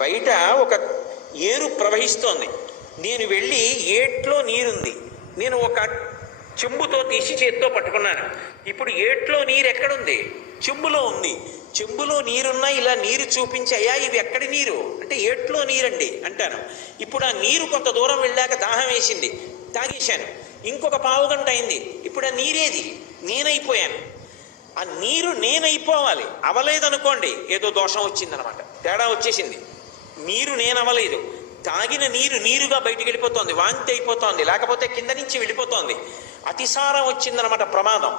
బయట ఒక ఏరు ప్రవహిస్తోంది. నేను వెళ్ళి ఏట్లో నీరుంది. నేను ఒక చెంబుతో తీసి చేత్తో పట్టుకున్నాను. ఇప్పుడు ఏట్లో నీరు ఎక్కడుంది? చెంబులో ఉంది. చెంబులో నీరున్నా ఇలా నీరు చూపించి, అయ్యా ఇవి ఎక్కడి నీరు అంటే ఏట్లో నీరండి అంటాను. ఇప్పుడు ఆ నీరు కొంత దూరం వెళ్ళాక దాహం వేసింది, తాగేశాను. ఇంకొక పావుగంట అయింది. ఇప్పుడు ఆ నీరేది? నేనైపోయాను. ఆ నీరు నేనైపోవాలి. అవలేదనుకోండి ఏదో దోషం వచ్చిందనమాట, తేడా వచ్చేసింది. నీరు నేనవలేదు. తాగిన నీరు నీరుగా బయటికి వెళ్ళిపోతోంది, వాంతి అయిపోతోంది, లేకపోతే కింద నుంచి వెళ్ళిపోతోంది. అతిసారం వచ్చిందనమాట, ప్రమాదం.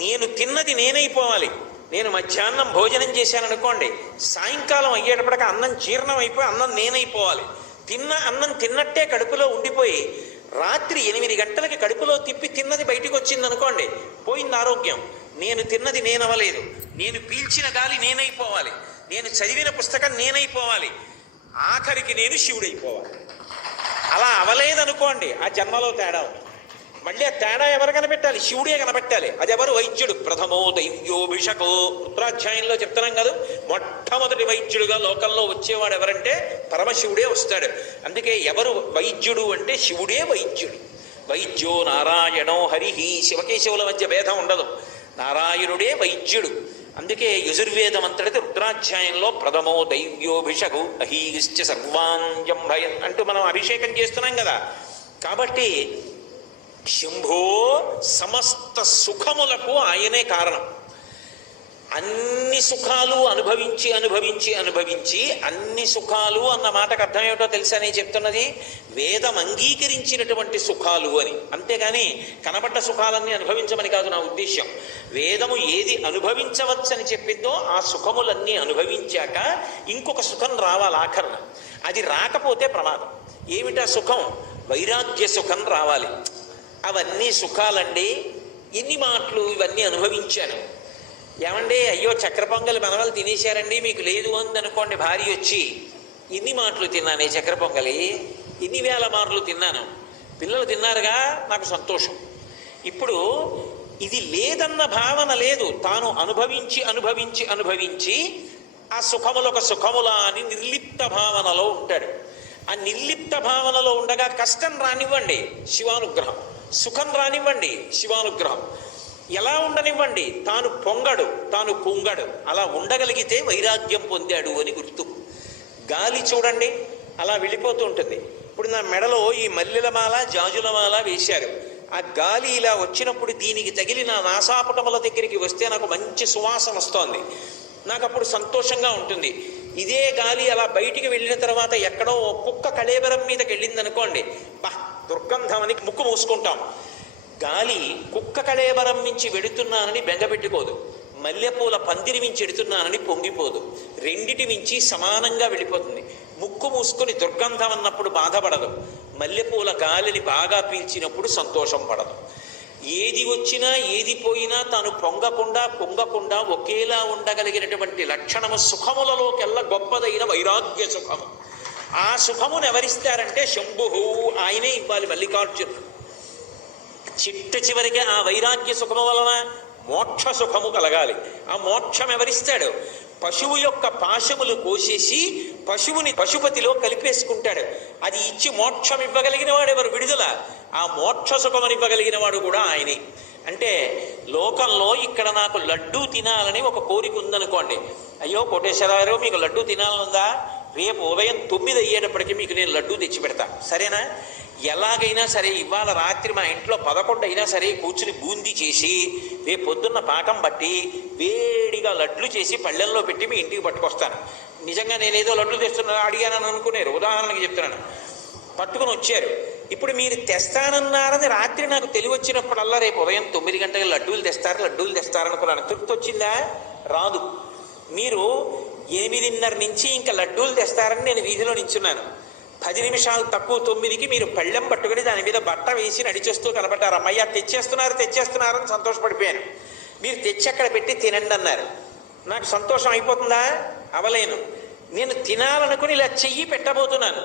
నేను తిన్నది నేనైపోవాలి. నేను మధ్యాహ్నం భోజనం చేశాను అనుకోండి, సాయంకాలం అయ్యేటప్పటికి అన్నం జీర్ణం అయిపోయి అన్నం నేనైపోవాలి. తిన్న అన్నం తిన్నట్టే కడుపులో ఉండిపోయి రాత్రి 8 గంటలకి కడుపులో తిప్పి తిన్నది బయటికి వచ్చింది అనుకోండి, పోయింది ఆరోగ్యం. నేను తిన్నది నేనవలేదు. నేను పీల్చిన గాలి నేనైపోవాలి. నేను చదివిన పుస్తకం నేనైపోవాలి. ఆఖరికి నేను శివుడైపోవాలి. అలా అవలేదనుకోండి, ఆ జన్మలో తేడా ఉంది. మళ్ళీ ఆ తేడా ఎవరు కనిపెట్టాలి? శివుడే కనిపెట్టాలి. అది ఎవరు? వైద్యుడు. ప్రథమో దైవ్యోభిషకో ఉత్తరాధ్యాయంలో చెప్తున్నాం కదా, మొట్టమొదటి వైద్యుడుగా లోకంలో వచ్చేవాడు ఎవరంటే పరమశివుడే వస్తాడు. అందుకే ఎవరు వైద్యుడు అంటే శివుడే వైద్యుడు. వైద్యో నారాయణో హరిహి. శివకేశవుల మధ్య భేదం ఉండదు, నారాయణుడే వైద్యుడు. అందుకే యజుర్వేదం అంతటిది రుద్రాధ్యాయంలో ప్రథమో దైవ్యోభిషకు అహీశ్చ సర్వాంజం భయం అంటూ మనం అభిషేకం చేస్తున్నాం కదా. కాబట్టి శంభో సమస్త సుఖములకు ఆయనే కారణం. అన్ని సుఖాలు అనుభవించి అనుభవించి అనుభవించి అన్ని సుఖాలు అన్న మాటకు అర్థం ఏమిటో తెలుసా నేను చెప్తున్నది? వేదం అంగీకరించినటువంటి సుఖాలు అని. అంతేగాని కనబడ్డ సుఖాలన్నీ అనుభవించమని కాదు నా ఉద్దేశ్యం. వేదము ఏది అనుభవించవచ్చని చెప్పిందో ఆ సుఖములన్నీ అనుభవించాక ఇంకొక సుఖం రావాలి ఆఖరణ. అది రాకపోతే ప్రమాదం. ఏమిటా సుఖం? వైరాగ్య సుఖం రావాలి. అవన్నీ సుఖాలండి. ఎన్ని మాటలు ఇవన్నీ అనుభవించాను. ఏమండి, అయ్యో చక్కెర పొంగలి మనవాళ్ళు తినేశారండి, మీకు లేదు అందనుకోండి భార్య వచ్చి, ఎన్ని మాటలు తిన్నాను చక్కెర పొంగలి, ఎన్ని వేల మార్లు తిన్నాను, పిల్లలు తిన్నారుగా, నాకు సంతోషం. ఇప్పుడు ఇది లేదన్న భావన లేదు. తాను అనుభవించి అనుభవించి అనుభవించి ఆ సుఖములొక సుఖములా అని నిర్లిప్త భావనలో ఉంటాడు. ఆ నిర్లిప్త భావనలో ఉండగా కష్టం రానివ్వండి, శివానుగ్రహం. సుఖం రానివ్వండి, శివానుగ్రహం. ఎలా ఉండనివ్వండి, తాను పొంగడు, తాను కుంగడు. అలా ఉండగలిగితే వైరాగ్యం పొందాడు అని గుర్తు. గాలి చూడండి అలా వెళ్ళిపోతూ ఉంటుంది. ఇప్పుడు నా మెడలో ఈ మల్లెలమాల జాజులమాల వేశారు. ఆ గాలి ఇలా వచ్చినప్పుడు దీనికి తగిలి నా నాసాపుటముల దగ్గరికి వస్తే నాకు మంచి సువాసన వస్తోంది. నాకు అప్పుడు సంతోషంగా ఉంటుంది. ఇదే గాలి అలా బయటికి వెళ్ళిన తర్వాత ఎక్కడో కుక్క కళేబరం మీదకి వెళ్ళింది అనుకోండి, బా దుర్గంధం అని ముక్కు మూసుకుంటాం. గాలి కుక్క కళేబరం నుంచి వెడుతున్నానని బెంగపెట్టుకోదు, మల్లెపూల పందిరి మించి ఎడుతున్నానని పొంగిపోదు. రెండిటి మించి సమానంగా వెళ్ళిపోతుంది. ముక్కు మూసుకొని దుర్గంధం అన్నప్పుడు బాధపడదు, మల్లెపూల గాలిని బాగా పీల్చినప్పుడు సంతోషం పడదు. ఏది వచ్చినా ఏది పోయినా తాను పొంగకుండా పొంగకుండా ఒకేలా ఉండగలిగినటువంటి లక్షణము సుఖములలోకెల్లా గొప్పదైన వైరాగ్య సుఖము. ఆ సుఖమును ఎవరిస్తారంటే శంభు, ఆయనే ఇవ్వాలి. మల్లికార్జునుడు చిట్ట చివరికి ఆ వైరాగ్య సుఖము వలన మోక్ష సుఖము కలగాలి. ఆ మోక్షం ఎవరిస్తాడు? పశువు యొక్క పాశములు కోసేసి పశువుని పశుపతిలో కలిపేసుకుంటాడు. అది ఇచ్చి మోక్షం ఇవ్వగలిగిన వాడు ఎవరు? విడుదల. ఆ మోక్ష సుఖమని ఇవ్వగలిగిన వాడు కూడా ఆయనే. అంటే లోకంలో ఇక్కడ నాకు లడ్డూ తినాలని ఒక కోరిక ఉందనుకోండి, అయ్యో కోటేశ్వరరావు మీకు లడ్డూ తినాలనుందా, రేపు ఉదయం 9 అయ్యేటప్పటికీ మీకు నేను లడ్డూ తెచ్చి పెడతా, సరేనా? ఎలాగైనా సరే ఇవాళ రాత్రి మా ఇంట్లో 11 అయినా సరే కూర్చుని బూందీ చేసి రేపు పొద్దున్న పాకం బట్టి వేడిగా లడ్లు చేసి పళ్ళెల్లో పెట్టి మీ ఇంటికి పట్టుకొస్తాను. నిజంగా నేనేదో లడ్లు తెస్తున్నా అడిగానని అనుకునేరు, ఉదాహరణకి చెప్తున్నాను. పట్టుకుని వచ్చారు. ఇప్పుడు మీరు తెస్తానన్నారని రాత్రి నాకు తెలివచ్చినప్పుడల్లా రేపు ఉదయం 9 గంటలకు లడ్డూలు తెస్తారనుకున్నాను. తృప్తి వచ్చిందా? రాదు. మీరు 8:30 నుంచి ఇంకా లడ్డూలు తెస్తారని నేను వీధిలో నించున్నాను. 10 నిమిషాలు తక్కువ 9కి మీరు పళ్ళెం పట్టుకుని దాని మీద బట్ట వేసి నడిచేస్తూ కనబడ్డారు. అమ్మయ్య తెచ్చేస్తున్నారని సంతోషపడిపోయాను. మీరు తెచ్చి అక్కడ పెట్టి తినండి అన్నారు. నాకు సంతోషం అయిపోతుందా? అవలేను. నేను తినాలనుకుని ఇలా చెయ్యి పెట్టబోతున్నాను.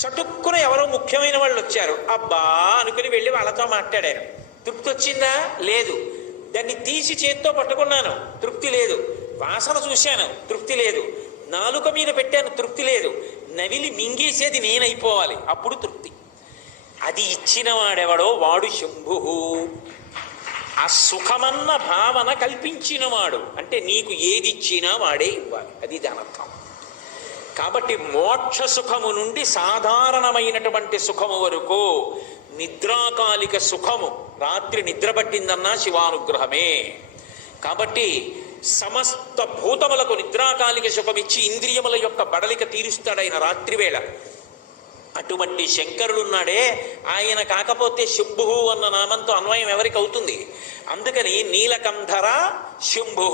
చటుక్కున ఎవరో ముఖ్యమైన వాళ్ళు వచ్చారు. అబ్బా అనుకుని వెళ్ళి వాళ్ళతో మాట్లాడారు. తృప్తి వచ్చిందా? లేదు. దాన్ని తీసి చేత్తో పట్టుకున్నాను, తృప్తి లేదు. వాసన చూశాను, తృప్తి లేదు. నాలుక మీద పెట్టాను తృప్తి లేదు, నవిలి మింగేసేది నేనైపోవాలి, అప్పుడు తృప్తి. అది ఇచ్చిన వాడెవడో వాడు శంభు. ఆ సుఖమన్న భావన కల్పించినవాడు అంటే నీకు ఏది ఇచ్చినా వాడే ఇవ్వాలి, అది దాని అర్థం. కాబట్టి మోక్ష సుఖము నుండి సాధారణమైనటువంటి సుఖము వరకు నిద్రాకాలిక సుఖము, రాత్రి నిద్ర పట్టిందన్నా శివానుగ్రహమే. కాబట్టి సమస్త భూతములకు నిద్రాకాలిక సుఖమిచ్చి ఇంద్రియముల యొక్క బడలిక తీరుస్తాడు రాత్రివేళ. అటువంటి శంకరుడున్నాడే, ఆయన కాకపోతే శంభు అన్న నామంతో అన్వయం ఎవరికి అవుతుంది? అందుకని నీలకంధర శంభు.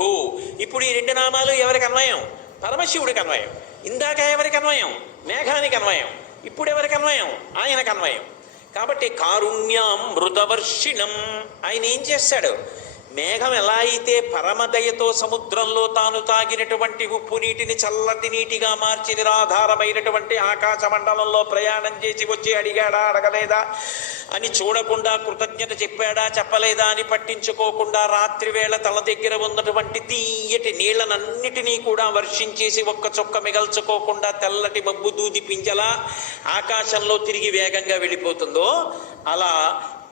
ఇప్పుడు ఈ రెండు నామాలు ఎవరికి అన్వయం? పరమశివుడికి అన్వయం. ఇందాక ఎవరికి అన్వయం? మేఘానికి అన్వయం. ఇప్పుడు ఎవరికి అన్వయం? ఆయనకు అన్వయం. కాబట్టి కారుణ్యం మృతవర్షిణం. ఆయన ఏం చేశాడు? మేఘం ఎలా అయితే పరమదయతో సముద్రంలో తాను తాగినటువంటి ఉప్పు నీటిని చల్లటి నీటిగా మార్చి నిరాధారమైనటువంటి ఆకాశ మండలంలో ప్రయాణం చేసి వచ్చి అడిగాడా అడగలేదా అని చూడకుండా, కృతజ్ఞత చెప్పాడా చెప్పలేదా అని పట్టించుకోకుండా, రాత్రివేళ తల దగ్గర ఉన్నటువంటి తీయటి నీళ్లనన్నిటినీ కూడా వర్షించేసి ఒక్క చొక్క మిగల్చుకోకుండా తెల్లటి మబ్బు దూది పింజలా ఆకాశంలో తిరిగి వేగంగా వెళ్ళిపోతుందో, అలా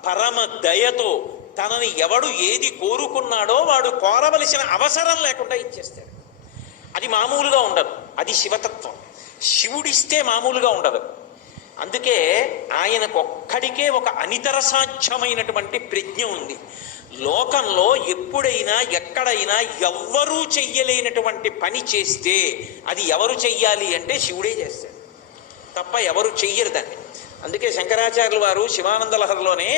పరమ దయతో తనని ఎవడు ఏది కోరుకున్నాడో వాడు కోరవలసిన అవసరం లేకుండా ఇచ్చేస్తాడు. అది మామూలుగా ఉండదు, అది శివతత్వం. శివుడిస్తే మామూలుగా ఉండదు. అందుకే ఆయనకు ఒక్కడికే ఒక అనితర సాధ్యమైనటువంటి ప్రజ్ఞ ఉంది. లోకంలో ఎప్పుడైనా ఎక్కడైనా ఎవ్వరూ చెయ్యలేనటువంటి పని చేస్తే అది ఎవరు చెయ్యాలి అంటే శివుడే చేస్తాడు తప్ప ఎవరు చెయ్యరు దాన్ని. అందుకే శంకరాచార్యులు వారు శివానందలహరిలోనే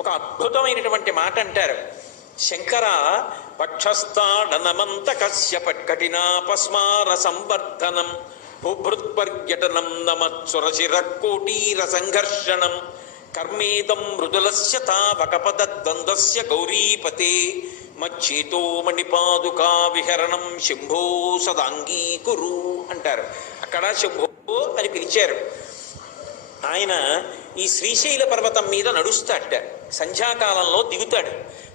ఒక అద్భుతమైనటువంటి మాట అంటారు. శంకర పక్షస్థాడనమంత కశ్యపట్కటినాపస్మార సంవర్ధనం భూభృత్పర్యటనం నమత్సురశిరకోటీర సంఘర్షణం కర్మేదం మృదులస్య తావకపదద్వంద్వస్య గౌరీపతే మచ్చేతో మణిపాదుకా విహరణం శంభో సదాంగీకురు అంటారు. అక్కడ శంభో అని పిలిచారు. ఆయన ఈ శ్రీశైల పర్వతం మీద నడుస్తాడట, సంధ్యాకాలంలో దిగుతాడు.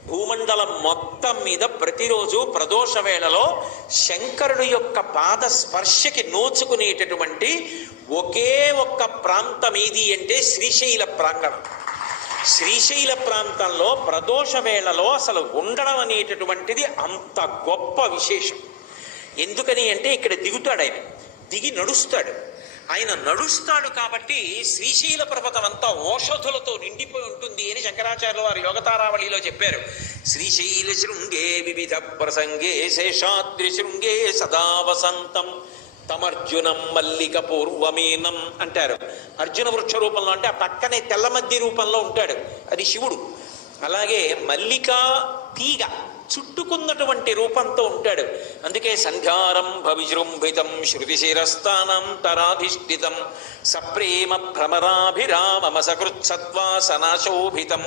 భూమండలం మొత్తం మీద ప్రతిరోజు ప్రదోష వేళలో శంకరుడు యొక్క పాద స్పర్శకి నోచుకునేటటువంటి ఒకే ఒక్క ప్రాంతం ఏది అంటే శ్రీశైల ప్రాంగణం. శ్రీశైల ప్రాంతంలో ప్రదోష వేళలో అసలు ఉండడం అనేటటువంటిది అంత గొప్ప విశేషం. ఎందుకని అంటే ఇక్కడ దిగుతాడు, ఆయన దిగి నడుస్తాడు. ఆయన నడుస్తాడు కాబట్టి శ్రీశైల పర్వతం అంతా ఓషధులతో నిండిపోయి ఉంటుంది అని శంకరాచార్యులు వారు యోగతారావళిలో చెప్పారు. శ్రీశైల శృంగే వివిధ ప్రసంగే శేషాద్రి శృంగే సదా వసంతం తమర్జునం మల్లిక పూర్వమేనం అంటారు. అర్జున వృక్ష రూపంలో అంటే ఆ పక్కనే తెల్లమద్ది రూపంలో ఉంటాడు, అది శివుడు. అలాగే మల్లికా తీగ చుట్టుకున్నటువంటి రూపంతో ఉంటాడు. అందుకే సంధ్యారంభ విజృంభితం శృతిశిరస్థానం తరాధిష్ఠితం సప్రేమ భ్రమరాభిరామమ సకృత్సత్వాసనాశోభితం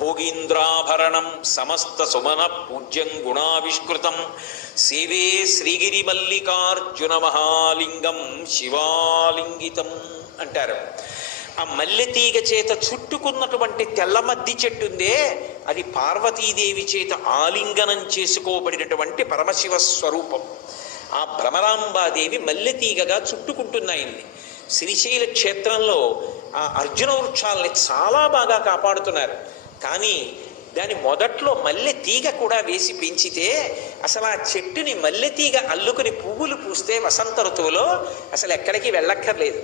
భోగీంద్రాభరణం సమస్త సుమన పూజ్యం గుణావిష్కృతం సేవే శ్రీగిరి మల్లికార్జున మహాలింగం శివాలింగితం అంటారు. ఆ మల్లెతీగ చేత చుట్టుకున్నటువంటి తెల్లమద్ది చెట్టుందే, అది పార్వతీదేవి చేత ఆలింగనం చేసుకోబడినటువంటి పరమశివ స్వరూపం. ఆ భ్రమరాంబాదేవి మల్లెతీగగా చుట్టుకుంటున్నాయింది. శ్రీశైల క్షేత్రంలో ఆ అర్జున వృక్షాలని చాలా బాగా కాపాడుతున్నారు. కానీ దాని మొదట్లో మల్లెతీగ కూడా వేసి పెంచితే అసలు ఆ చెట్టుని మల్లెతీగ అల్లుకుని పువ్వులు పూస్తే వసంత ఋతువులో అసలు ఎక్కడికి వెళ్ళక్కర్లేదు.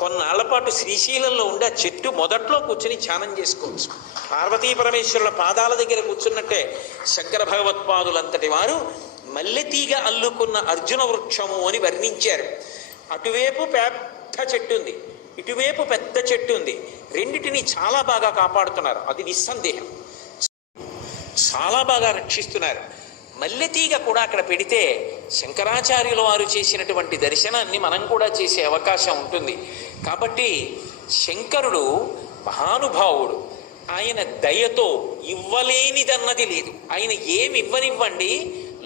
కొన్నాళ్ల పాటు శ్రీశైలంలో ఉండే చెట్టు మొదట్లో కూర్చుని ధ్యానం చేసుకోవచ్చు. పార్వతీ పరమేశ్వరుల పాదాల దగ్గర కూర్చున్నట్టే శంకర భగవత్పాదులంతటి వారు మల్లెతీగ అల్లుకున్న అర్జున వృక్షము అని వర్ణించారు. అటువైపు పెద్ద చెట్టు ఉంది, ఇటువైపు పెద్ద చెట్టు ఉంది. రెండిటిని చాలా బాగా కాపాడుతున్నారు, అది నిస్సందేహం. చాలా బాగా రక్షిస్తున్నారు. మల్లెతీగ కూడా అక్కడ పెడితే శంకరాచార్యుల వారు చేసినటువంటి దర్శనాన్ని మనం కూడా చేసే అవకాశం ఉంటుంది. కాబట్టి శంకరుడు మహానుభావుడు. ఆయన దయతో ఇవ్వలేనిదన్నది లేదు. ఆయన ఏమి ఇవ్వనివ్వండి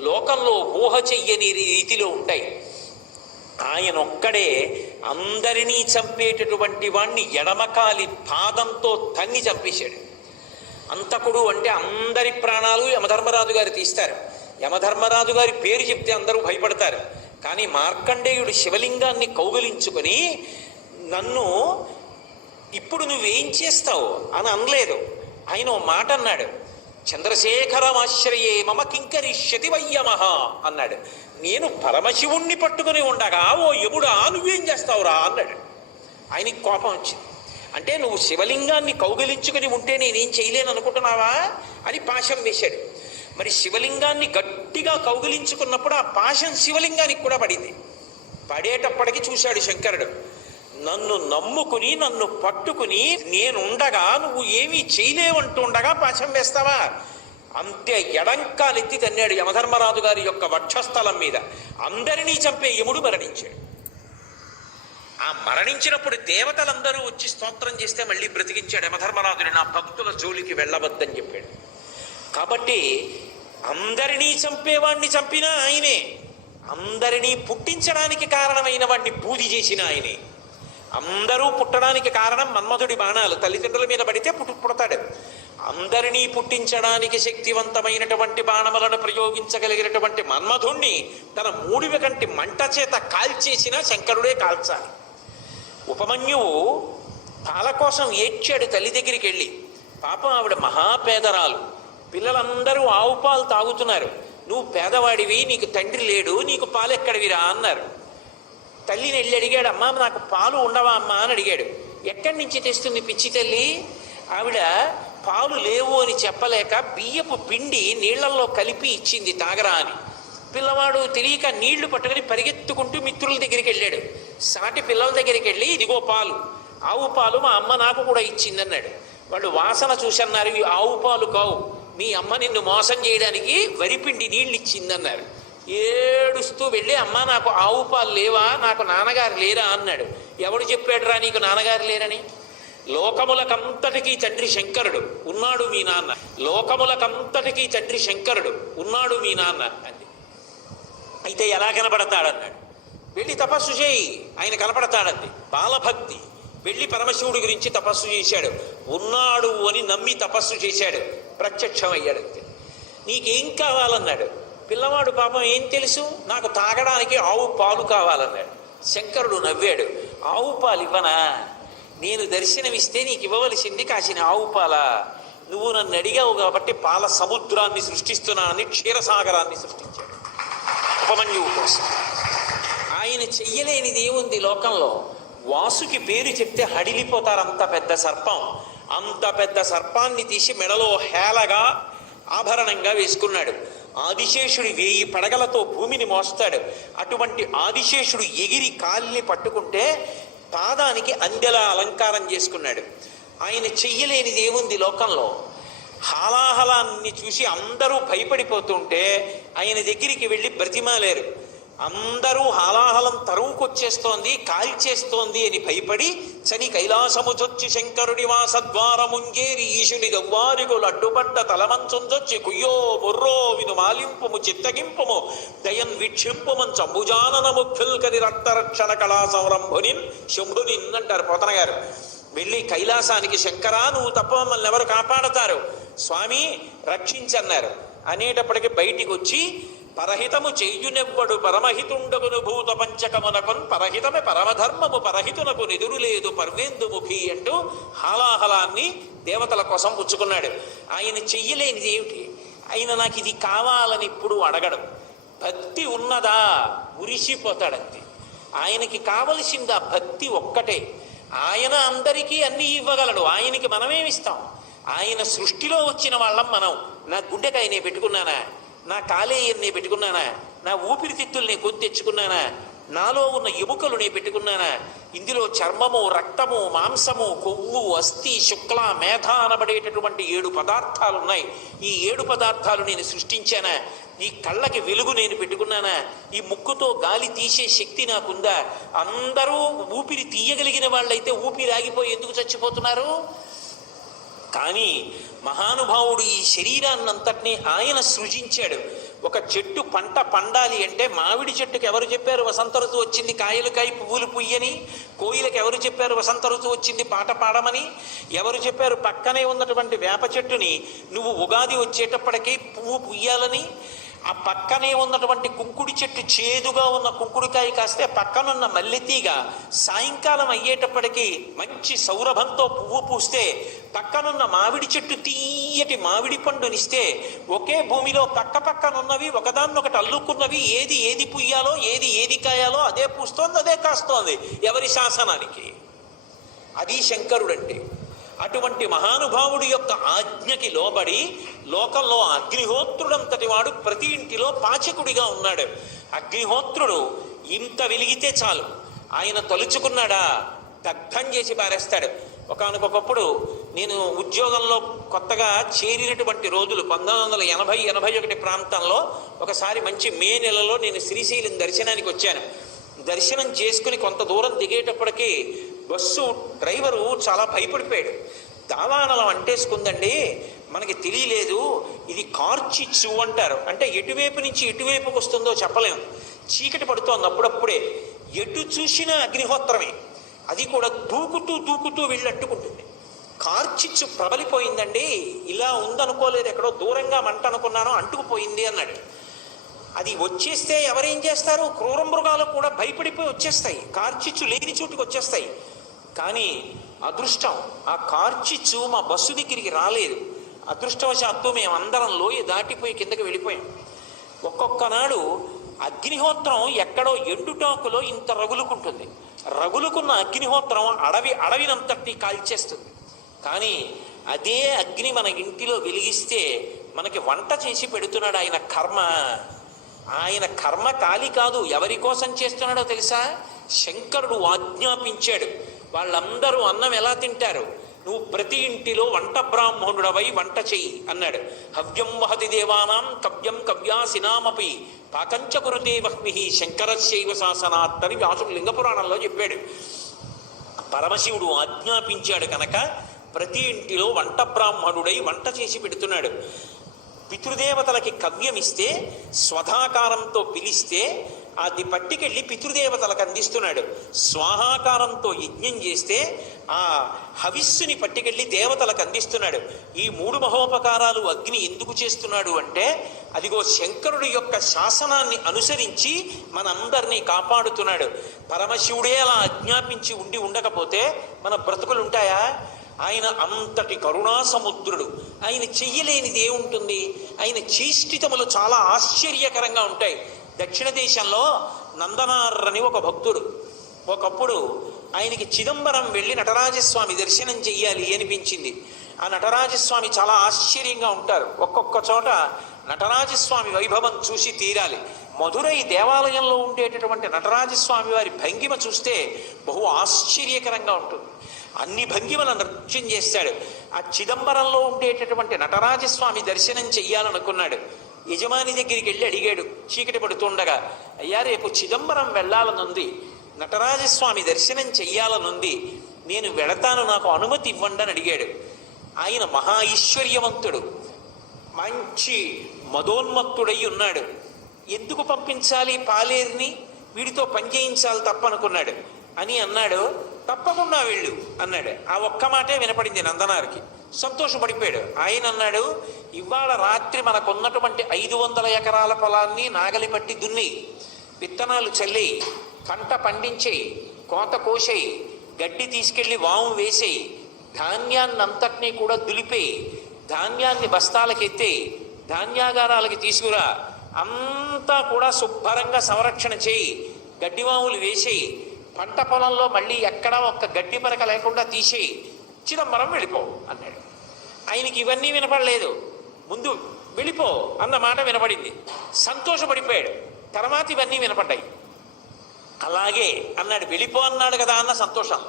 లోకంలో ఊహ చెయ్యని రీతిలో ఉంటాయి. ఆయన ఒక్కడే అందరినీ చంపేటటువంటి వాణ్ణి ఎడమకాలి పాదంతో తన్ని చంపేశాడు. అంతకుడు అంటే అందరి ప్రాణాలు యమధర్మరాజు గారు తీస్తారు. యమధర్మరాజు గారి పేరు చెప్తే అందరూ భయపడతారు. కానీ మార్కండేయుడు శివలింగాన్ని కౌగలించుకొని నన్ను ఇప్పుడు నువ్వేం చేస్తావు అని అనలేదు. ఆయన ఓ మాట అన్నాడు, చంద్రశేఖరమాశ్రయే మమ కింకరిష్యతి వయ్యమహ అన్నాడు. నేను పరమశివుణ్ణి పట్టుకుని ఉండగా ఓ యముడా నువ్వేం చేస్తావురా అన్నాడు. ఆయనకి కోపం వచ్చింది. అంటే నువ్వు శివలింగాన్ని కౌగిలించుకుని ఉంటే నేనేం చేయలేను అనుకుంటున్నావా అని పాశం వేశాడు. మరి శివలింగాన్ని గట్టిగా కౌగిలించుకున్నప్పుడు ఆ పాశం శివలింగానికి కూడా పడింది. పడేటప్పటికి చూశాడు శంకరుడు, నన్ను నమ్ముకుని నన్ను పట్టుకుని నేనుండగా నువ్వు ఏమీ చేయలేవంటుండగా పాశం వేస్తావా? అంతే ఎడంకాలెత్తి తన్నాడు యమధర్మరాజు గారి యొక్క వక్షస్థలం మీద. అందరినీ చంపే యముడు మరణించాడు. ఆ మరణించినప్పుడు దేవతలందరూ వచ్చి స్తోత్రం చేస్తే మళ్ళీ బ్రతికించాడు యమధర్మరాజుని. నా భక్తుల జోలికి వెళ్ళవద్దని చెప్పాడు. కాబట్టి అందరినీ చంపేవాణ్ణి చంపినా ఆయనే, అందరినీ పుట్టించడానికి కారణమైన వాడిని బూది చేసిన ఆయనే. అందరూ పుట్టడానికి కారణం మన్మధుడి బాణాలు, తల్లిదండ్రుల మీద పడితే పుడతాడు. అందరినీ పుట్టించడానికి శక్తివంతమైనటువంటి బాణములను ప్రయోగించగలిగినటువంటి మన్మధుణ్ణి తన 3 కంటి మంట చేత కాల్చేసిన శంకరుడే కాల్చాలి. ఉపమన్యువు పాల కోసం ఏడ్చాడు తల్లి దగ్గరికి వెళ్ళి. పాపం ఆవిడ మహాపేదరాలు, పిల్లలందరూ ఆవు పాలు తాగుతున్నారు. నువ్వు పేదవాడివి, నీకు తండ్రి లేడు, నీకు పాలు ఎక్కడివిరా అన్నారు. తల్లిని వెళ్ళి అడిగాడు, అమ్మా నాకు పాలు ఉండవా అమ్మా అని అడిగాడు. ఎక్కడి నుంచి తెస్తుంది పిచ్చి తల్లి? ఆవిడ పాలు లేవు అని చెప్పలేక బియ్యపు పిండి నీళ్లలో కలిపి ఇచ్చింది తాగరా అని. పిల్లవాడు తెలియక నీళ్లు పట్టుకుని పరిగెత్తుకుంటూ మిత్రుల దగ్గరికి వెళ్ళాడు. సాటి పిల్లల దగ్గరికి వెళ్ళి, ఇదిగో పాలు, ఆవు పాలు మా అమ్మ నాకు కూడా ఇచ్చిందన్నాడు. వాళ్ళు వాసన చూసన్నారు, ఇవి ఆవు పాలు కావు, మీ అమ్మ నిన్ను మోసం చేయడానికి వరిపిండి నీళ్ళు ఇచ్చిందన్నారు. ఏడుస్తూ వెళ్ళి, అమ్మ నాకు ఆవు పాలు లేవా, నాకు నాన్నగారు లేరా అన్నాడు. ఎవడు చెప్పాడురా నీకు నాన్నగారు లేరని? లోకములకంతటికీ తండ్రి శంకరుడు, ఉన్నాడు మీ నాన్న. లోకములకంతటికీ తండ్రి శంకరుడు, ఉన్నాడు మీ నాన్న అంది. అయితే ఎలా కనపడతాడన్నాడు. వెళ్ళి తపస్సు చేయి, ఆయన కనపడతాడంది. బాలభక్తి. వెళ్ళి పరమశివుడి గురించి తపస్సు చేశాడు. ఉన్నాడు అని నమ్మి తపస్సు చేశాడు. ప్రత్యక్షం అయ్యాడంతే. నీకేం కావాలన్నాడు. పిల్లవాడు పాపం ఏం తెలుసు, నాకు తాగడానికి ఆవు పాలు కావాలన్నాడు. శంకరుడు నవ్వాడు. ఆవు పాలు ఇవ్వనా? నేను దర్శనమిస్తే నీకు ఇవ్వవలసింది కాసిన ఆవు పాల. నువ్వు నన్ను అడిగావు కాబట్టి పాల సముద్రాన్ని సృష్టిస్తున్నానని క్షీరసాగరాన్ని సృష్టించాడు ఉపమన్యువు కోసం. ఆయన చెయ్యలేనిది ఏముంది లోకంలో? వాసుకి పేరు చెప్తే హడిలిపోతారు. అంత పెద్ద సర్పం, అంత పెద్ద సర్పాన్ని తీసి మెడలో హేళగా ఆభరణంగా వేసుకున్నాడు. ఆదిశేషుడు 1000 పడగలతో భూమిని మోస్తాడు. అటువంటి ఆదిశేషుడు ఎగిరి కాలిని పట్టుకుంటే పాదానికి అందెలా అలంకారం చేసుకున్నాడు. ఆయన చెయ్యలేనిది ఏముంది లోకంలో? హాలాహలాన్ని చూసి అందరూ భయపడిపోతుంటే ఆయన దగ్గరికి వెళ్ళి బ్రతిమాలేరు. అందరూ హాలాహలం తరువుకొచ్చేస్తోంది, కాల్చేస్తోంది అని భయపడి చని కైలాసముచొచ్చి శంకరుడి వాసద్వారముంజేరి ఈశుని గవ్వారిగులు అడ్డుపడ్డ తలమంచొంచొచ్చి కుయ్యో ముర్రో విను మాలింపుము చిత్తగింపుము దయన్ వీక్షింపుమన్ చంబుజానన ముఖ్యుల్కని రక్తరక్షణ కళా సంరంభునిన్ శంభునిన్ అంటారు పోతన గారు. వెళ్ళి కైలాసానికి, శంకరా నువ్వు తప్ప మమ్మల్ని ఎవరు కాపాడతారు, స్వామి రక్షించన్నారు. అనేటప్పటికి బయటికి వచ్చి, పరహితము చెయ్యునెవ్వడు పరమహితుండగును భూత పంచకమునకున్ పరహితమే పరమధర్మము పరహితునకు నిదురు లేదు పర్వేందుముఖి అంటూ హాలాహలాన్ని దేవతల కోసం పుచ్చుకున్నాడు. ఆయన చెయ్యలేనిది ఏమిటి? ఆయన నాకు ఇది కావాలని ఇప్పుడు అడగడం. భక్తి ఉన్నదా మురిసిపోతాడంతే. ఆయనకి కావలసింది ఆ భక్తి ఒక్కటే. ఆయన అందరికీ అన్నీ ఇవ్వగలడు, ఆయనకి మనమేమిస్తాం? ఆయన సృష్టిలో వచ్చిన వాళ్ళం మనం. నా గుండెకాయ నేను పెట్టుకున్నానా, నా కాలేయం నేను పెట్టుకున్నానా, నా ఊపిరితిత్తులు నేను కొని తెచ్చుకున్నానా, నాలో ఉన్న ఎముకలు నేను పెట్టుకున్నానా? ఇందులో చర్మము, రక్తము, మాంసము, కొవ్వు, అస్థి, శుక్ల, మేధ అనబడేటటువంటి 7 పదార్థాలు ఉన్నాయి. ఈ 7 పదార్థాలు నేను సృష్టించానా? ఈ కళ్ళకి వెలుగు నేను పెట్టుకున్నానా? ఈ ముక్కుతో గాలి తీసే శక్తి నాకుందా? అందరూ ఊపిరి తీయగలిగిన వాళ్ళైతే ఊపిరి ఆగిపోయి ఎందుకు చచ్చిపోతున్నారు? కానీ మహానుభావుడు ఈ శరీరాన్నంతటినీ ఆయన సృజించాడు. ఒక చెట్టు పంట పండాలి అంటే మామిడి చెట్టుకు ఎవరు చెప్పారు వసంత ఋతువు వచ్చింది కాయలు కాయి పువ్వులు పుయ్యని? కోయిలకు ఎవరు చెప్పారు వసంత ఋతువు వచ్చింది పాట పాడమని? ఎవరు చెప్పారు పక్కనే ఉన్నటువంటి వేప చెట్టుని నువ్వు ఉగాది వచ్చేటప్పటికీ పువ్వు పుయ్యాలని? ఆ పక్కనే ఉన్నటువంటి కుంకుడి చెట్టు చేదుగా ఉన్న కుంకుడికాయ కాస్తే పక్కనున్న మల్లెతీగ సాయంకాలం అయ్యేటప్పటికీ మంచి సౌరభంతో పువ్వు పూస్తే పక్కనున్న మామిడి చెట్టు తీయటి మామిడి పండునిస్తే ఒకే భూమిలో పక్క పక్కనున్నవి ఒకదాన్నొకటి అల్లుకున్నవి ఏది ఏది పుయ్యాలో ఏది ఏది కాయాలో అదే పూస్తోంది అదే కాస్తోంది ఎవరి శాసనానికి. అది శంకరుడంటే. అటువంటి మహానుభావుడి యొక్క ఆజ్ఞకి లోబడి లోకంలో అగ్నిహోత్రుడంతటి వాడు ప్రతి ఇంటిలో పాచకుడిగా ఉన్నాడు. అగ్నిహోత్రుడు ఇంత వెలిగితే చాలు, ఆయన తలుచుకున్నాడా దగ్ధం చేసి పారేస్తాడు. ఒకానొకప్పుడు నేను ఉద్యోగంలో కొత్తగా చేరినటువంటి రోజులు 1980-81 ప్రాంతంలో ఒకసారి మంచి మే నెలలో నేను శ్రీశైలం దర్శనానికి వచ్చాను. దర్శనం చేసుకుని కొంత దూరం దిగేటప్పటికీ బస్సు డ్రైవరు చాలా భయపడిపోయాడు. దావానలం అంటేసుకుందండి, మనకి తెలియలేదు, ఇది కార్చిచ్చు అంటారు. అంటే ఎటువైపు నుంచి ఎటువైపుకి వస్తుందో చెప్పలేము. చీకటి పడుతోంది అప్పుడప్పుడే, ఎటు చూసినా అగ్నిహోత్రమే, అది కూడా దూకుతూ దూకుతూ వెళ్ళి అట్టుకుంటుంది. కార్చిచ్చు ప్రబలిపోయిందండి, ఇలా ఉందనుకోలేదు, ఎక్కడో దూరంగా మంట అనుకున్నానో అంటుకుపోయింది అన్నాడు. అది వచ్చేస్తే ఎవరేం చేస్తారు? క్రూర మృగాలు కూడా భయపడిపోయి వచ్చేస్తాయి, కార్చిచ్చు లేని చోటుకు వచ్చేస్తాయి. కానీ అదృష్టం, ఆ కార్చిచ్చు మా బస్సు దగ్గరికి రాలేదు. అదృష్టవశాత్తు మేమందరం లోయ దాటిపోయి కిందకి వెళ్ళిపోయాం. ఒక్కొక్క నాడు అగ్నిహోత్రం ఎక్కడో ఎండుటాకులో ఇంత రగులుకుంటుంది. రగులుకున్న అగ్నిహోత్రం అడవినంతటినీ కాల్చేస్తుంది. కానీ అదే అగ్ని మన ఇంటిలో వెలిగిస్తే మనకి వంట చేసి పెడుతున్నాడు ఆయన కర్మ. ఆయన కర్మ కాలి కాదు, ఎవరి కోసం చేస్తున్నాడో తెలుసా? శంకరుడు ఆజ్ఞాపించాడు. వాళ్ళందరూ అన్నం ఎలా తింటారు? నువ్వు ప్రతి ఇంటిలో వంట బ్రాహ్మణుడవై వంట చెయ్యి అన్నాడు. హవ్యం వహతి దేవానాం కవ్యం కవ్యాసినామపి పాకంచ కురుతే వహ్మి శంకరశైవ శాసనాత్ అని వ్యాసుడు లింగపురాణంలో చెప్పాడు. పరమశివుడు ఆజ్ఞాపించాడు కనుక ప్రతి ఇంటిలో వంట బ్రాహ్మణుడై వంట చేసి పెడుతున్నాడు. పితృదేవతలకి కవ్యమిస్తే స్వధాకారంతో పిలిస్తే అది పట్టికెళ్ళి పితృదేవతలకు అందిస్తున్నాడు. స్వాహాకారంతో యజ్ఞం చేస్తే ఆ హవిస్సుని పట్టికెళ్ళి దేవతలకు అందిస్తున్నాడు. ఈ 3 మహోపకారాలు అగ్ని ఎందుకు చేస్తున్నాడు అంటే, అదిగో శంకరుడి యొక్క శాసనాన్ని అనుసరించి మనందరినీ కాపాడుతున్నాడు. పరమశివుడే అలా ఆజ్ఞాపించి ఉండకపోతే మన బ్రతుకులు ఉంటాయా? ఆయన అంతటి కరుణా సముద్రుడు. ఆయన చెయ్యలేనిది ఏముంటుంది? ఆయన చేష్టితములు చాలా ఆశ్చర్యకరంగా ఉంటాయి. దక్షిణ దేశంలో నందనారని ఒక భక్తుడు, ఒకప్పుడు ఆయనకి చిదంబరం వెళ్ళి నటరాజస్వామి దర్శనం చెయ్యాలి అనిపించింది. ఆ నటరాజస్వామి చాలా ఆశ్చర్యంగా ఉంటారు. ఒక్కొక్క చోట నటరాజస్వామి వైభవం చూసి తీరాలి. మధురై దేవాలయంలో ఉండేటటువంటి నటరాజస్వామి వారి భంగిమ చూస్తే బహు ఆశ్చర్యకరంగా ఉంటుంది. అన్ని భంగిమల నృత్యం చేస్తాడు. ఆ చిదంబరంలో ఉండేటటువంటి నటరాజస్వామి దర్శనం చెయ్యాలనుకున్నాడు. యజమాని దగ్గరికి వెళ్ళి అడిగాడు చీకటి పడుతుండగా, అయ్యా రేపు చిదంబరం వెళ్ళాలనుంది, నటరాజస్వామి దర్శనం చెయ్యాలనుంది, నేను వెళతాను, నాకు అనుమతి ఇవ్వండి అని అడిగాడు. ఆయన మహా ఐశ్వర్యవంతుడు, మంచి మదోన్మత్తుడై ఉన్నాడు. ఎందుకు పంపించాలి పాలేరుని, వీడితో పనిచేయించాలి తప్పనుకున్నాడు. అని అన్నాడు, తప్పకుండా వెళ్ళు అన్నాడు. ఆ ఒక్క మాటే వినపడింది నందనారికి. సంతోషపడిపోయాడు. ఆయన అన్నాడు, ఇవాళ రాత్రి మనకున్నటువంటి 500 ఎకరాల పొలాన్ని నాగలి పట్టి దున్ని, విత్తనాలు చల్లేయి, పంట పండించేయి, కోత కోసేయి, గడ్డి తీసుకెళ్ళి వాము వేసేయి, ధాన్యాన్నంతటినీ కూడా దులిపేయి, ధాన్యాన్ని బస్తాలకు ఎత్తేయి, ధాన్యాగారాలకి తీసుకురా, అంతా కూడా శుభ్రంగా సంరక్షణ చేయి, గడ్డివాములు వేసేయి, పంట పొలంలో మళ్ళీ ఎక్కడా ఒక్క గడ్డి పరక లేకుండా తీసేయి, చిదంబరం వెళ్ళిపో అన్నాడు. ఆయనకి ఇవన్నీ వినపడలేదు, ముందు వెళ్ళిపో అన్న మాట వినపడింది. సంతోషపడిపోయాడు. తర్వాత ఇవన్నీ వినపడ్డాయి. అలాగే అన్నాడు, వెళ్ళిపో అన్నాడు కదా అన్న సంతోషం.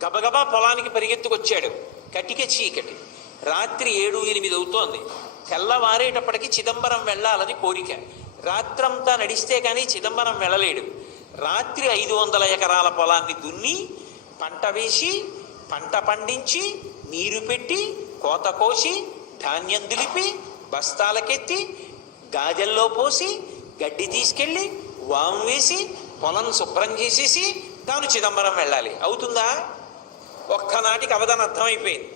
గబగబా పొలానికి పరిగెత్తుకొచ్చాడు. కటిక చీకటి, రాత్రి 7-8 అవుతోంది. తెల్లవారేటప్పటికి చిదంబరం వెళ్ళాలని కోరిక. రాత్రంతా నడిస్తే కానీ చిదంబరం వెళ్ళలేడు. రాత్రి 500 ఎకరాల పొలాన్ని దున్ని, పంట వేసి, పంట పండించి, నీరు పెట్టి, కోత కోసి, ధాన్యం దులిపి, బస్తాలకెత్తి, గాజల్లో పోసి, గడ్డి తీసుకెళ్ళి, వాము వేసి, పొలం శుభ్రం చేసేసి తాను చిదంబరం వెళ్ళాలి. అవుతుందా? ఒక్కనాటికి అవధానం అర్థమైపోయింది.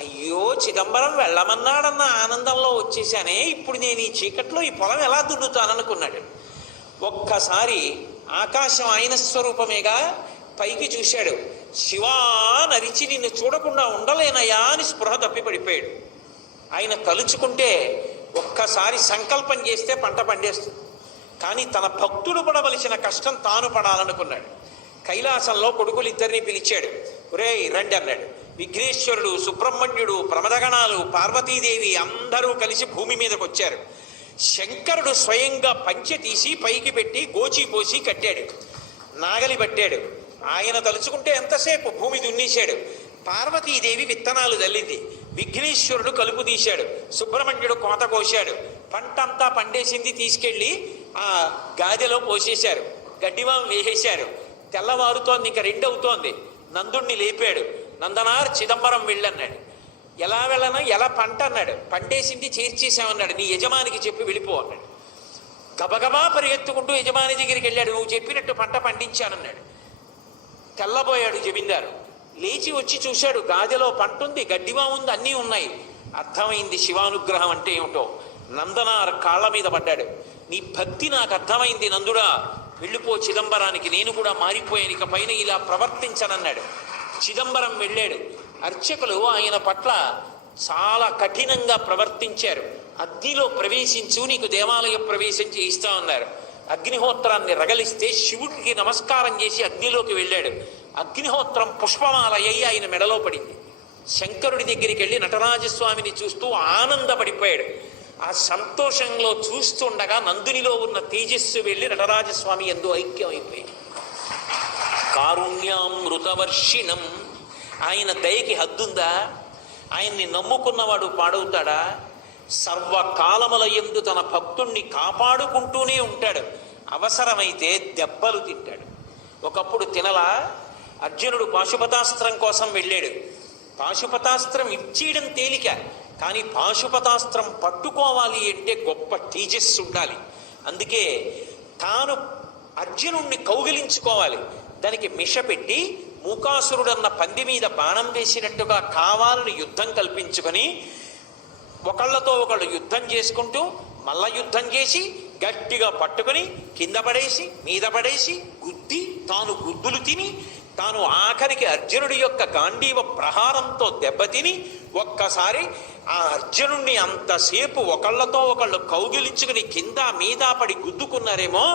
అయ్యో చిదంబరం వెళ్ళమన్నాడన్న ఆనందంలో వచ్చేసానే, ఇప్పుడు నేను ఈ చీకట్లో ఈ పొలం ఎలా దున్నుతాననుకున్నాడు. ఒక్కసారి ఆకాశం ఆయన స్వరూపమేగా, పైకి చూశాడు. శివా నరిచి నిన్ను చూడకుండా ఉండలేనయా అని స్పృహ తప్పి పడిపోయాడు. ఆయన తలుచుకుంటే ఒక్కసారి సంకల్పం చేస్తే పంట పండేస్తుంది. కానీ తన భక్తుడు పడవలసిన కష్టం తాను పడాలనుకున్నాడు. కైలాసంలో కొడుకులు ఇద్దరిని పిలిచాడు. ఒరేయ్ రండి అన్నాడు. విఘ్నేశ్వరుడు, సుబ్రహ్మణ్యుడు, ప్రమదగణాలు, పార్వతీదేవి అందరూ కలిసి భూమి మీదకి వచ్చారు. శంకరుడు స్వయంగా పంచె తీసి పైకి పెట్టి గోచి పోసి కట్టాడు. నాగలి పట్టాడు. ఆయన తలుచుకుంటే ఎంతసేపు భూమి దున్నేశాడు. పార్వతీదేవి విత్తనాలు చల్లింది. విఘ్నేశ్వరుడు కలుపు తీశాడు. సుబ్రహ్మణ్యుడు కోత కోశాడు. పంట అంతా పండేసింది. తీసుకెళ్ళి ఆ గాదెలో పోసేశారు. గడ్డివాం వేసేశారు. తెల్లవారుతోంది, ఇంకా 2 అవుతోంది. నందుణ్ణి లేపాడు. నందనార్ చిదంబరం వెళ్ళన్నాడు. ఎలా వెళ్ళనా, ఎలా పంట అన్నాడు. పండేసింది, చేర్చేశామన్నాడు. నీ యజమానికి చెప్పి వెళ్ళిపో అన్నాడు. గబగబా పరిగెత్తుకుంటూ యజమాని దగ్గరికి వెళ్ళాడు. నువ్వు చెప్పినట్టు పంట పండించానన్నాడు. తెల్లబోయాడు జమీందారు. లేచి వచ్చి చూశాడు. గాదెలో పంట ఉంది, గడ్డివా ఉంది, అన్నీ ఉన్నాయి. అర్థమైంది శివానుగ్రహం అంటే ఏమిటో. నందనార్ కాళ్ళ మీద పడ్డాడు. నీ భక్తి నాకు అర్థమైంది నందుడా, వెళ్ళిపో చిదంబరానికి, నేను కూడా మారిపోయాను, ఇక పైన ఇలా ప్రవర్తించనన్నాడు. చిదంబరం వెళ్ళాడు. అర్చకులు ఆయన పట్ల చాలా కఠినంగా ప్రవర్తించారు. అగ్నిలో ప్రవేశించు, నీకు దేవాలయ ప్రవేశం చేయిస్తా ఉన్నారు. అగ్నిహోత్రాన్ని రగలిస్తే శివుడికి నమస్కారం చేసి అగ్నిలోకి వెళ్ళాడు. అగ్నిహోత్రం పుష్పమాల అయి ఆయన మెడలో పడింది. శంకరుడి దగ్గరికి వెళ్ళి నటరాజస్వామిని చూస్తూ ఆనందపడిపోయాడు. ఆ సంతోషంలో చూస్తుండగా నందునిలో ఉన్న తేజస్సు వెళ్ళి నటరాజస్వామి ఎందు ఐక్యం అయిపోయింది. కారుణ్యామృతవర్షిణం, ఆయన దయకి హద్దుందా? ఆయన్ని నమ్ముకున్నవాడు పాడవుతాడా? సర్వకాలముల యందు తన భక్తుణ్ణి కాపాడుకుంటూనే ఉంటాడు. అవసరమైతే దెబ్బలు తింటాడు. ఒకప్పుడు తినలా. అర్జునుడు పాశుపతాస్త్రం కోసం వెళ్ళాడు. పాశుపతాస్త్రం ఇచ్చేయడం తేలిక, కానీ పాశుపతాస్త్రం పట్టుకోవాలి అంటే గొప్ప తేజస్సు ఉండాలి. అందుకే తాను అర్జునుణ్ణి కౌగిలించుకోవాలి. దానికి మిష పెట్టి మూకాసురుడన్న పంది మీద బాణం వేసినట్టుగా కావాలని యుద్ధం కల్పించుకొని ఒకళ్ళతో ఒకళ్ళు యుద్ధం చేసుకుంటూ మల్ల యుద్ధం చేసి గట్టిగా పట్టుకొని కింద పడేసి మీద పడేసి గుద్ది తాను గుద్దులు తిని తాను ఆఖరికి అర్జునుడి యొక్క గాంధీవ ప్రహారంతో దెబ్బతిని ఒక్కసారి ఆ అర్జునుణ్ణి అంతసేపు ఒకళ్ళతో ఒకళ్ళు కౌగిలించుకుని కింద మీద పడి గుద్దుకున్నారేమో.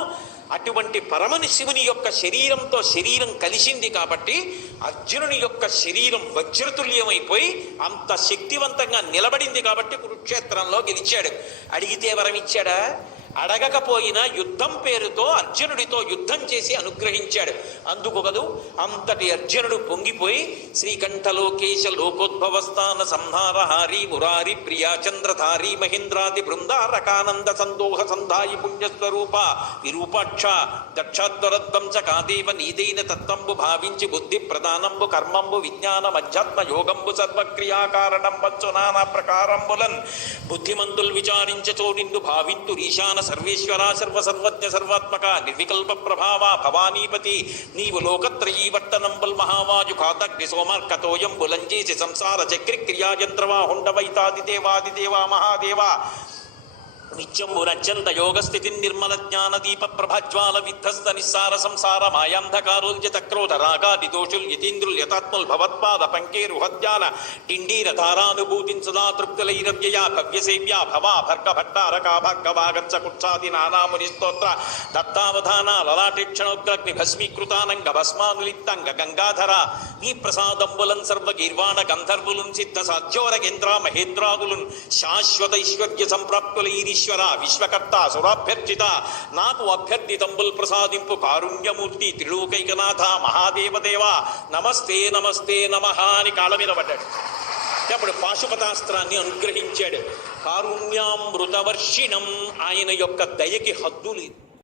అటువంటి పరమని శివుని యొక్క శరీరంతో శరీరం కలిసింది కాబట్టి అర్జునుని యొక్క శరీరం వజ్రతుల్యమైపోయి అంత శక్తివంతంగా నిలబడింది కాబట్టి కురుక్షేత్రంలో గెలిచాడు. అడిగితే వరం ఇచ్చాడా? అడగకపోయినా యుద్ధం పేరుతో అర్జునుడితో యుద్ధం చేసి అనుగ్రహించాడు. అందుకు కదూ అంతటి అర్జునుడు పొంగిపోయి శ్రీకంఠలోకేశ లోకోద్భవస్థాన సంహారహారి మురారి ప్రియా చంద్రధారి మహేంద్రాది బృందారకానంద సందోహ సంధాయి పుణ్యస్వరూప విరూపాక్ష దక్షాద్వరద్వంచ కాదేవ నీదైన తత్వంబు భావించి బుద్ధి ప్రధానంబు కర్మంబు విజ్ఞాన మధ్యాత్మ యోగంబు సర్వక్రియాకారణం వచ్చు నానా ప్రకారంబులన్ బుద్ధిమంతులు విచారించచో నిన్ను భావింతు ఈశాన సర్వేశ్వర సర్వసర్వజ్ఞ సర్వాత్మక నిర్వికల్ప ప్రభావ భవానీపతి నీవు లోకత్రయీవర్తనంబుల్ మహావాజు ఖాతగ్ని సోమార్కతోయం బులంజేసి సంసార చక్రి క్రియాయంత్రవా హుండవైతాది దేవాదిదేవా మహాదేవా నిత్యంబు రజ్జంత యోగస్థితి నిర్మల జ్ఞాన దీప ప్రభజ్వాల విధ్వస్త నిస్సార సంసార మాయాంధకారోల్జిత క్రోధ రాగాది దోషుల్ యతీంద్రుల్ యతాత్ముల్ భవత్పాద పంకేరు హద్యాన టిండీర ధారానుభూతిన్ సదా తృప్తులైరవ్యయా భవ్యసేవ్యా భవా భర్గ భట్టారకా భార్గవాగచ్చ కుక్షాది నానాముని స్తోత్ర దత్తావధాన లలాటేక్షణోగ్రగ్ని భస్మీకృతానంగ భస్మానులిత్తంగ గంగాధర నీ ప్రసాదంబులన్ సర్వగీర్వాణ గంధర్వులున్ సిద్ధ సాధ్యోరగేంద్ర మహేంద్రాదులున్ శాశ్వతైశ్వర్య సంప్రాప్తులైరి విశ్వకర్త సురాభ్యర్థిత నాకు అభ్యర్థితంబుల్ ప్రసాదింపు కారుణ్యమూర్తి త్రిలోకైకనాథ మహాదేవదేవ నమస్తే నమస్తే నమః అని కాళ్ళ మీద పడ్డాడు. అప్పుడు పాశుపతాస్త్రాన్ని అనుగ్రహించాడు. కారుణ్యామృతవర్షిణం, ఆయన యొక్క దయకి హద్దు లేదు.